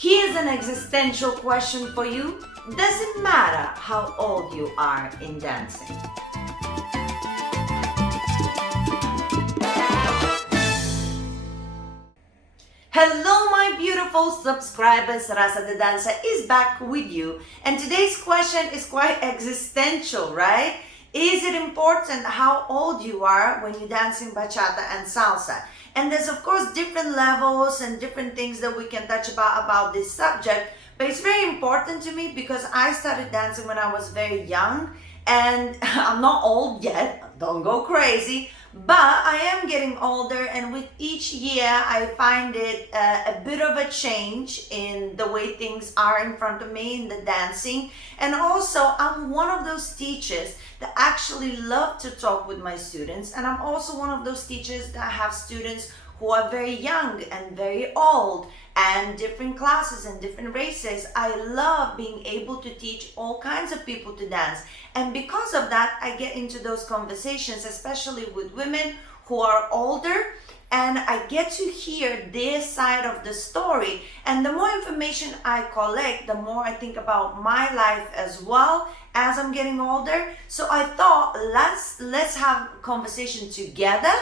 Here's an existential question for you. Does it matter how old you are in dancing? Hello my beautiful subscribers, Rasa the dancer is back with you, and today's question is quite existential, right? Is it important how old you are when you dance in bachata and salsa? And there's of course different levels and different things that we can touch about this subject, but it's very important to me because I started dancing when I was very young, and I'm not old yet, don't go crazy, but I am getting older, and with each year I find it a bit of a change in the way things are in front of me in the dancing. And also I'm one of those teachers that actually love to talk with my students, and I'm also one of those teachers that have students who are very young and very old and different classes and different races. I love being able to teach all kinds of people to dance, and because of that I get into those conversations, especially with women who are older, and I get to hear their side of the story. And the more information I collect, the more I think about my life as well as I'm getting older. So I thought let's have a conversation together,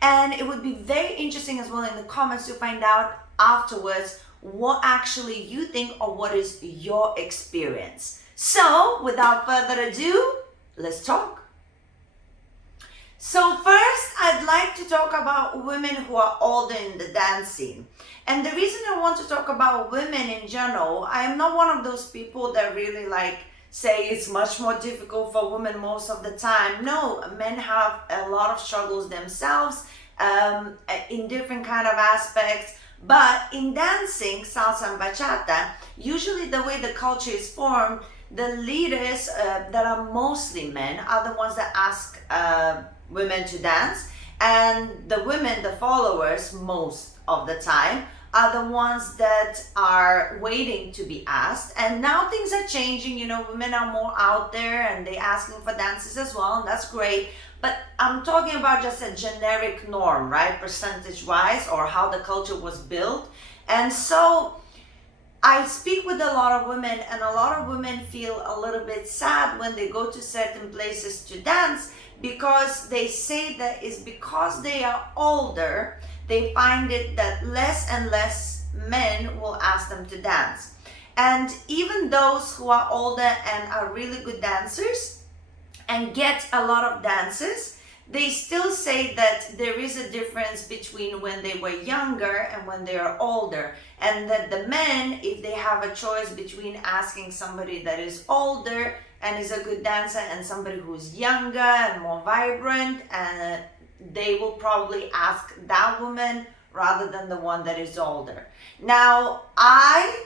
and it would be very interesting as well in the comments to find out afterwards what actually you think or what is your experience. So without further ado, let's talk. So first, I'd like to talk about women who are older in the dance scene. And the reason I want to talk about women in general, I am not one of those people that really say it's much more difficult for women most of the time. No, men have a lot of struggles themselves in different kind of aspects. But in dancing, salsa and bachata, usually the way the culture is formed, the leaders that are mostly men are the ones that ask women to dance, and the women, the followers, most of the time are the ones that are waiting to be asked. And now things are changing, women are more out there and they asking for dances as well, and that's great. But I'm talking about just a generic norm, right? Percentage wise, or how the culture was built. And so I speak with a lot of women, and a lot of women feel a little bit sad when they go to certain places to dance, because they say that it's because they are older, they find it that less and less men will ask them to dance. And even those who are older and are really good dancers and get a lot of dances, they still say that there is a difference between when they were younger and when they are older, and that the men, if they have a choice between asking somebody that is older and is a good dancer and somebody who's younger and more vibrant, they will probably ask that woman rather than the one that is older. Now, I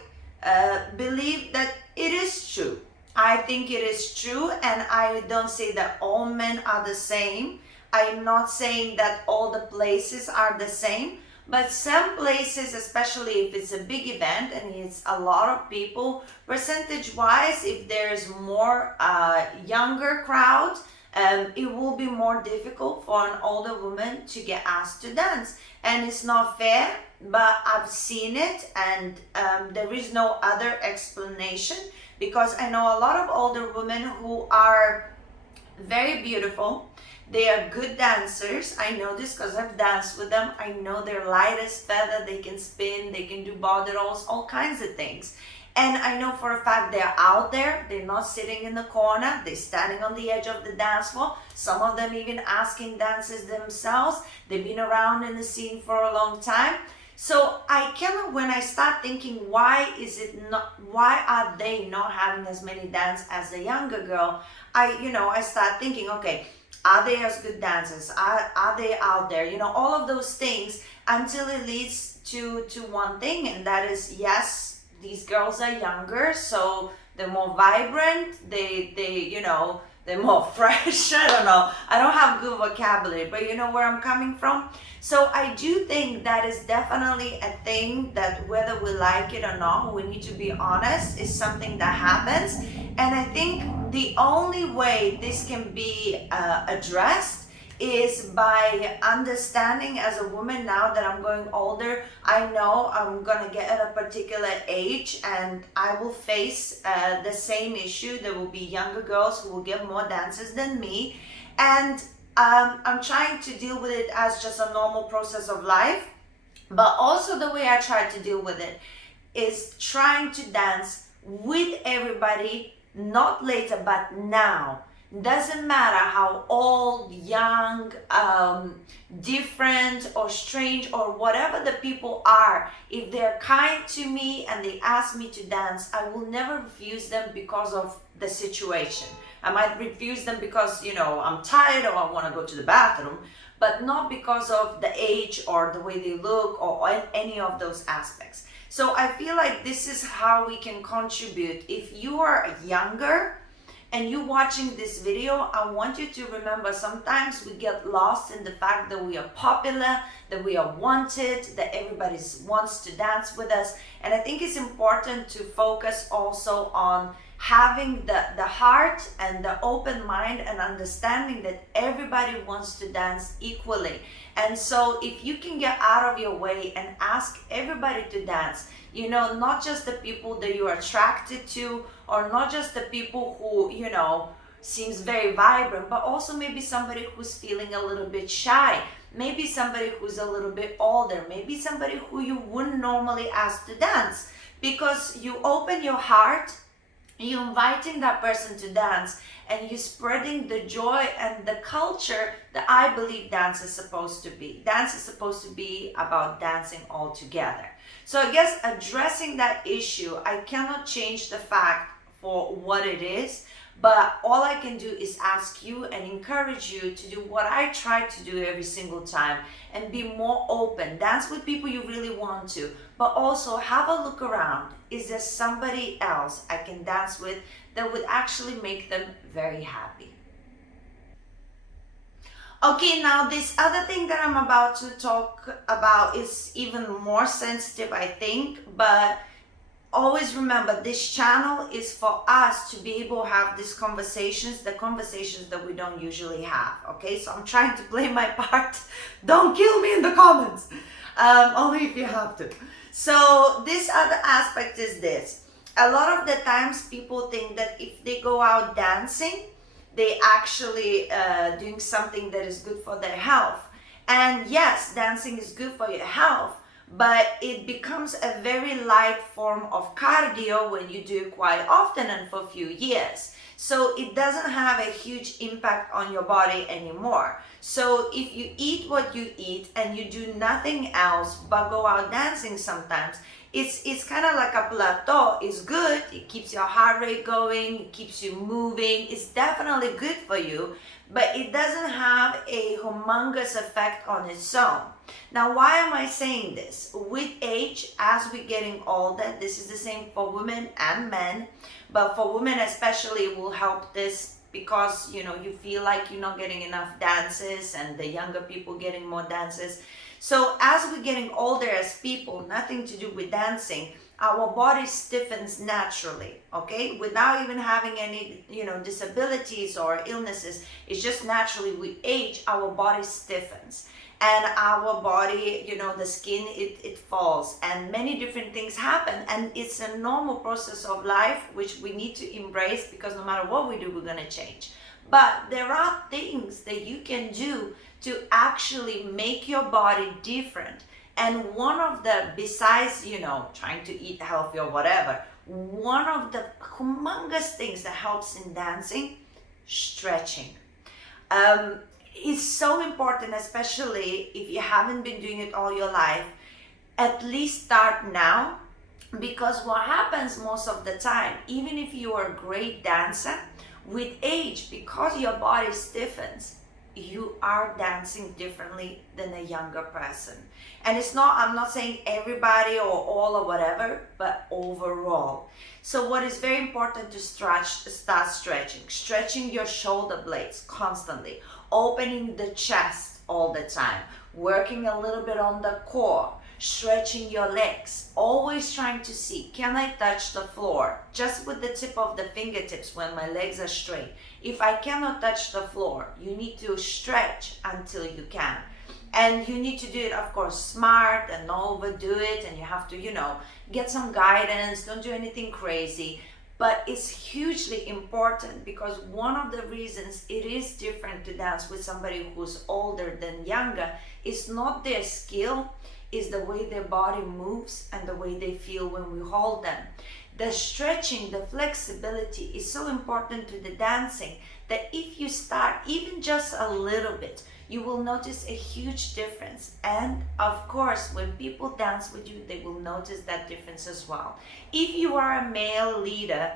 believe that it is true. I think it is true, and I don't say that all men are the same. I am not saying that all the places are the same, but some places, especially if it's a big event and it's a lot of people, percentage wise, if there's more younger crowd, it will be more difficult for an older woman to get asked to dance. And it's not fair, but I've seen it, and there is no other explanation, because I know a lot of older women who are very beautiful. They are good dancers. I know this because I've danced with them. I know they're light as feather. They can spin, they can do body rolls, all kinds of things. And I know for a fact they're out there. They're not sitting in the corner. They're standing on the edge of the dance floor. Some of them even asking dances themselves. They've been around in the scene for a long time. So when I start thinking, why are they not having as many dance as the younger girl? I start thinking, okay, are they as good dancers? Are they out there? All of those things, until it leads to one thing, and that is, yes, these girls are younger, so they're more vibrant, they're more fresh. I don't know. I don't have good vocabulary, but you know where I'm coming from. So I do think that is definitely a thing that, whether we like it or not, we need to be honest, is something that happens. And I think the only way this can be addressed is by understanding as a woman. Now that I'm going older, I know I'm gonna get at a particular age and I will face the same issue. There will be younger girls who will get more dances than me, and I'm trying to deal with it as just a normal process of life. But also the way I try to deal with it is trying to dance with everybody, not later, but now. Doesn't matter how old, young, different, or strange, or whatever the people are. If they're kind to me and they ask me to dance, I will never refuse them because of the situation. I might refuse them because, I'm tired or I want to go to the bathroom, but not because of the age or the way they look or any of those aspects. So I feel like this is how we can contribute. If you are younger and you watching this video, I want you to remember sometimes we get lost in the fact that we are popular, that we are wanted, that everybody wants to dance with us. And I think it's important to focus also on having the heart and the open mind and understanding that everybody wants to dance equally. And so if you can get out of your way and ask everybody to dance, not just the people that you're attracted to, or not just the people who, seems very vibrant, but also maybe somebody who's feeling a little bit shy, maybe somebody who's a little bit older, maybe somebody who you wouldn't normally ask to dance, because you open your heart, you're inviting that person to dance, and you're spreading the joy and the culture that I believe dance is supposed to be. Dance is supposed to be about dancing all together. So I guess addressing that issue, I cannot change the fact for what it is, but all I can do is ask you and encourage you to do what I try to do every single time and be more open. Dance with people you really want to, but also have a look around. Is there somebody else I can dance with that would actually make them very happy? Okay, now this other thing that I'm about to talk about is even more sensitive, I think, but always remember this channel is for us to be able to have these conversations, the conversations that we don't usually have. Okay, so I'm trying to play my part. Don't kill me in the comments, only if you have to. So this other aspect is this: a lot of the times people think that if they go out dancing, they actually doing something that is good for their health. And yes, dancing is good for your health, but it becomes a very light form of cardio when you do it quite often and for a few years. So it doesn't have a huge impact on your body anymore. So if you eat what you eat and you do nothing else but go out dancing sometimes, it's kind of like a plateau. It's good, it keeps your heart rate going, it keeps you moving, it's definitely good for you, but it doesn't have a humongous effect on its own. Now, why am I saying this? With age, as we're getting older, this is the same for women and men, but for women especially, it will help this because, you feel like you're not getting enough dances and the younger people getting more dances. So as we're getting older as people, nothing to do with dancing, our body stiffens naturally, okay? Without even having any, disabilities or illnesses. It's just naturally with age, our body stiffens. And our body, the skin, it falls. And many different things happen. And it's a normal process of life, which we need to embrace because no matter what we do, we're going to change. But there are things that you can do to actually make your body different. And one of the, besides, trying to eat healthy or whatever, one of the humongous things that helps in dancing, stretching. It's so important, especially if you haven't been doing it all your life. At least start now, because what happens most of the time, even if you are a great dancer, with age, because your body stiffens, you are dancing differently than a younger person. And I'm not saying everybody or all or whatever, but overall. So what is very important to start stretching your shoulder blades constantly, opening the chest all the time, working a little bit on the core, Stretching your legs, always trying to see, can I touch the floor? Just with the tip of the fingertips when my legs are straight. If I cannot touch the floor, you need to stretch until you can. And you need to do it, of course, smart and not overdo it. And you have to, get some guidance. Don't do anything crazy. But it's hugely important because one of the reasons it is different to dance with somebody who's older than younger is not their skill, is the way their body moves and the way they feel when we hold them. The stretching, the flexibility is so important to the dancing that if you start even just a little bit, you will notice a huge difference. And of course, when people dance with you, they will notice that difference as well. If you are a male leader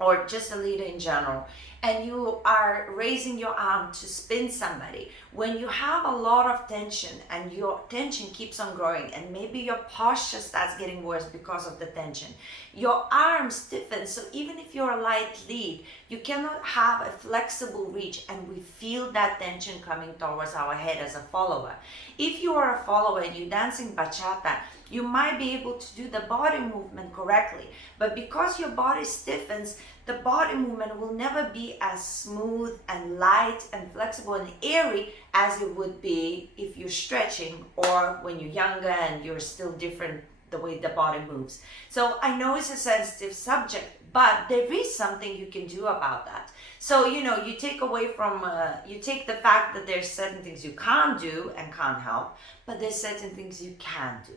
or just a leader in general, and you are raising your arm to spin somebody, when you have a lot of tension and your tension keeps on growing and maybe your posture starts getting worse because of the tension, your arm stiffens. So even if you're a light lead, you cannot have a flexible reach, and we feel that tension coming towards our head as a follower. If you are a follower and you're dancing bachata, you might be able to do the body movement correctly, but because your body stiffens, the body movement will never be as smooth and light and flexible and airy as it would be if you're stretching or when you're younger and you're still different the way the body moves. So I know it's a sensitive subject, but there is something you can do about that. So, you take away from, you take the fact that there's certain things you can't do and can't help, but there's certain things you can do.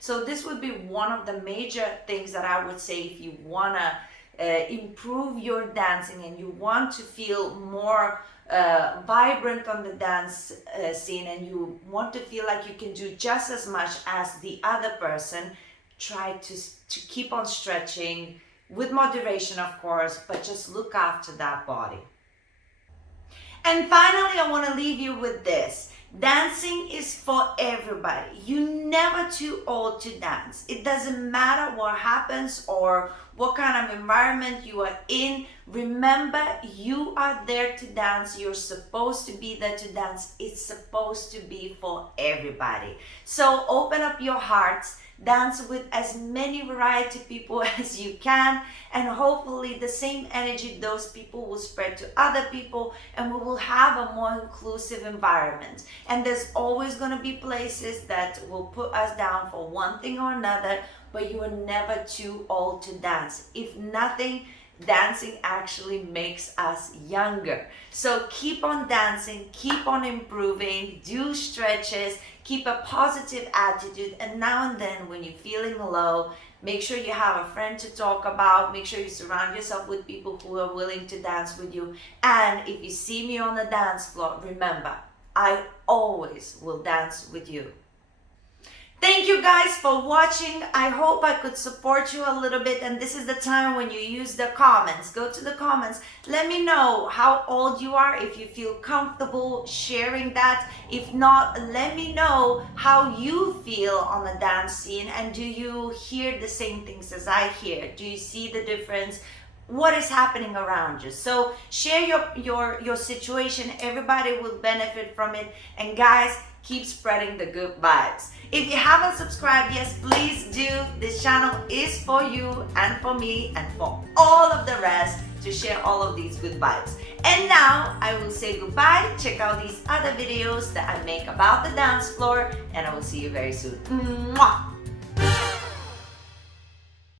So this would be one of the major things that I would say if you want to improve your dancing and you want to feel more vibrant on the dance scene, and you want to feel like you can do just as much as the other person. Try to keep on stretching with moderation, of course, but just look after that body. And finally, I want to leave you with this. Dancing is for everybody. You're never too old to dance. It doesn't matter what happens or what kind of environment you are in. Remember, you are there to dance. You're supposed to be there to dance. It's supposed to be for everybody. So open up your hearts. Dance with as many variety of people as you can, and hopefully the same energy those people will spread to other people, and we will have a more inclusive environment. And there's always going to be places that will put us down for one thing or another, but you are never too old to dance. If nothing, dancing actually makes us younger. So keep on dancing, keep on improving, do stretches, keep a positive attitude, and now and then when you're feeling low, make sure you have a friend to talk about. Make sure you surround yourself with people who are willing to dance with you. And if you see me on the dance floor, remember, I always will dance with you. Thank you guys for watching. I hope I could support you a little bit, and this is the time when you use the comments. Go to the comments. Let me know how old you are, if you feel comfortable sharing that. If not, let me know how you feel on the dance scene, and do you hear the same things as I hear? Do you see the difference? What is happening around you? So share your situation. Everybody will benefit from it. And guys, keep spreading the good vibes. If you haven't subscribed yet, please do. This channel is for you and for me and for all of the rest to share all of these good vibes. And now I will say goodbye. Check out these other videos that I make about the dance floor, and I will see you very soon. Mwah!